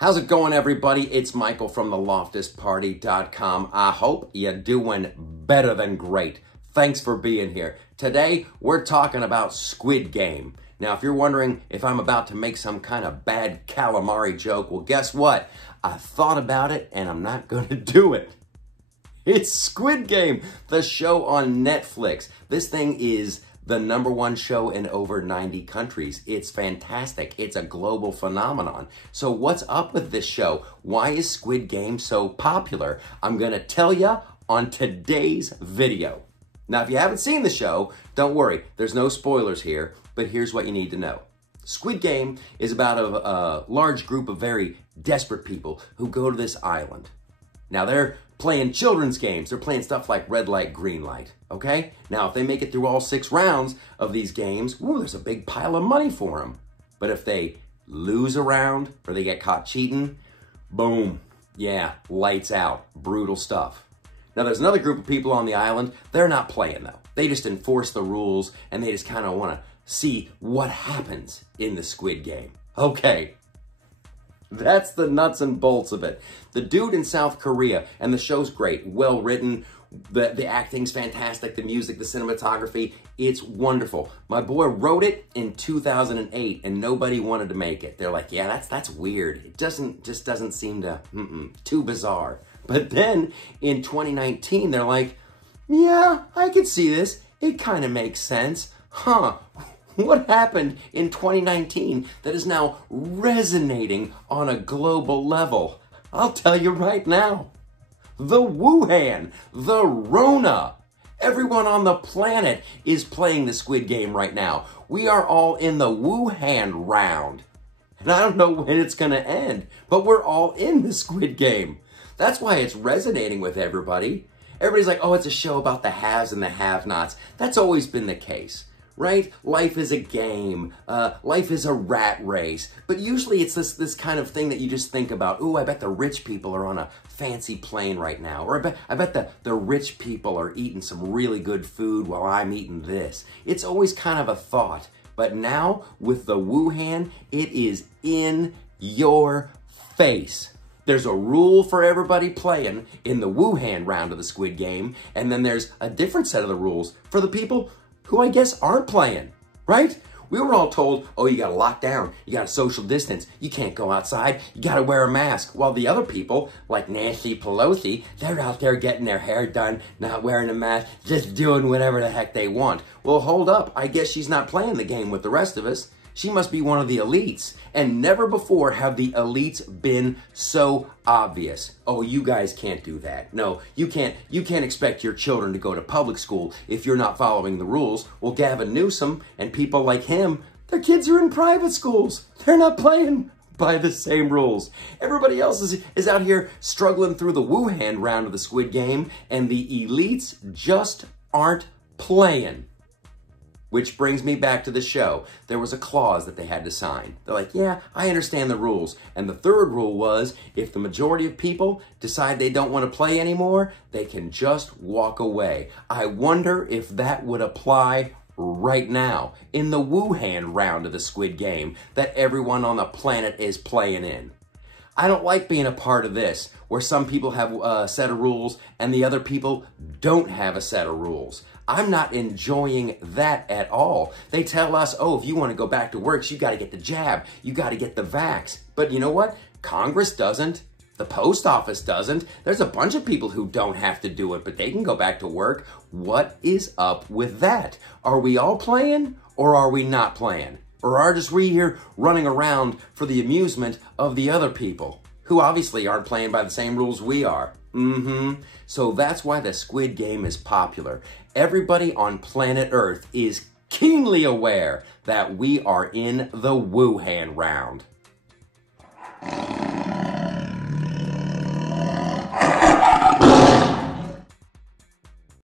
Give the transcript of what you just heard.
How's it going, everybody? It's Michael from the LoftusParty.com. I hope you're doing better than great. Thanks for being here. Today, we're talking about Squid Game. Now, if you're wondering if I'm about to make some kind of bad calamari joke, well, guess what? I thought about it, and I'm not going to do it. It's Squid Game, the show on Netflix. This thing is the #1 show in over 90 countries. It's fantastic. It's a global phenomenon. So what's up with this show? Why is Squid Game so popular? I'm going to tell you on today's video. Now, if you haven't seen the show, don't worry. There's no spoilers here, but here's what you need to know. Squid Game is about a large group of very desperate people who go to this island. Now, they're playing children's games. They're playing stuff like red light, green light, okay? Now, if they make it through all 6 rounds of these games, woo, there's a big pile of money for them. But if they lose a round or they get caught cheating, boom, yeah, lights out, brutal stuff. Now, there's another group of people on the island. They're not playing, though. They just enforce the rules, and they just kind of want to see what happens in the Squid Game. Okay. That's the nuts and bolts of it. The dude in South Korea, and the show's great, well written, the acting's fantastic, the music, the cinematography, it's wonderful. My boy wrote it in 2008, and nobody wanted to make it. They're like, yeah, that's weird. It just doesn't seem to, too bizarre. But then in 2019, they're like, yeah, I could see this. It kind of makes sense. Huh. What happened in 2019 that is now resonating on a global level? I'll tell you right now. The Wuhan, the Rona. Everyone on the planet is playing the Squid Game right now. We are all in the Wuhan round. And I don't know when it's going to end, but we're all in the Squid Game. That's why it's resonating with everybody. Everybody's like, oh, it's a show about the haves and the have-nots. That's always been the case. Right? Life is a game. Life is a rat race. But usually it's this kind of thing that you just think about. Ooh, I bet the rich people are on a fancy plane right now. Or I bet the rich people are eating some really good food while I'm eating this. It's always kind of a thought. But now, with the Wuhan, it is in your face. There's a rule for everybody playing in the Wuhan round of the Squid Game. And then there's a different set of the rules for the people who I guess aren't playing, right? We were all told, oh, you gotta lock down, you gotta social distance, you can't go outside, you gotta wear a mask. While the other people, like Nancy Pelosi, they're out there getting their hair done, not wearing a mask, just doing whatever the heck they want. Well, hold up, I guess she's not playing the game with the rest of us. She must be one of the elites. And never before have the elites been so obvious. Oh, you guys can't do that. No, you can't expect your children to go to public school if you're not following the rules. Well, Gavin Newsom and people like him, their kids are in private schools. They're not playing by the same rules. Everybody else is out here struggling through the Wuhan round of the Squid Game, and the elites just aren't playing. Which brings me back to the show. There was a clause that they had to sign. They're like, yeah, I understand the rules. And the third rule was, if the majority of people decide they don't want to play anymore, they can just walk away. I wonder if that would apply right now in the Wuhan round of the Squid Game that everyone on the planet is playing in. I don't like being a part of this, where some people have a set of rules and the other people don't have a set of rules. I'm not enjoying that at all. They tell us, oh, if you want to go back to work, you got to get the jab, you got to get the vax. But you know what? Congress doesn't. The post office doesn't. There's a bunch of people who don't have to do it, but they can go back to work. What is up with that? Are we all playing or are we not playing? Or are just we here running around for the amusement of the other people who obviously aren't playing by the same rules we are? So that's why the Squid Game is popular. Everybody on planet Earth is keenly aware that we are in the Wuhan round.